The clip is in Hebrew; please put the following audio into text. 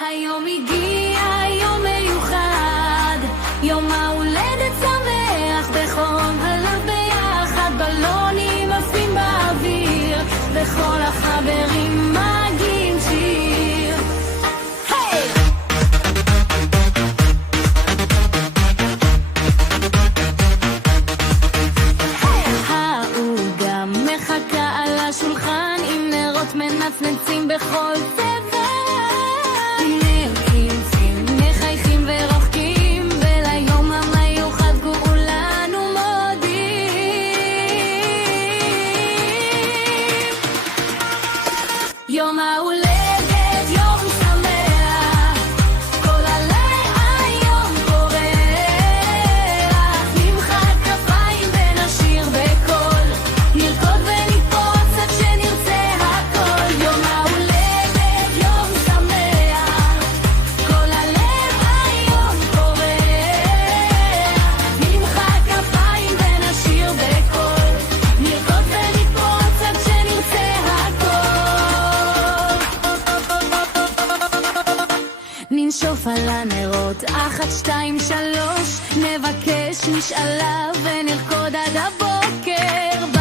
היום הגיע יום מיוחד, יום ההולדת שמח, בחום הלב ביחד, בלונים עפים באוויר, וכל החברים מגיעים שיר. היי! העוגה מחכה על השולחן עם נרות מנצנצים בכל צבע, יום ההולדת יום שמח, כל הלב היום פורח, נמחא כפיים ונשיר בקול, נרקוד ונתפוץ עד שנרצה הכל. יום ההולדת יום שמח, כל הלב היום פורח, נמחא כפיים ונשיר בקול, נרקוד ונתפוץ עד שנרצה הכל. ננשוף על הנרות, 1, 2, 3, נבקש משאלה ונרקוד עד הבוקר.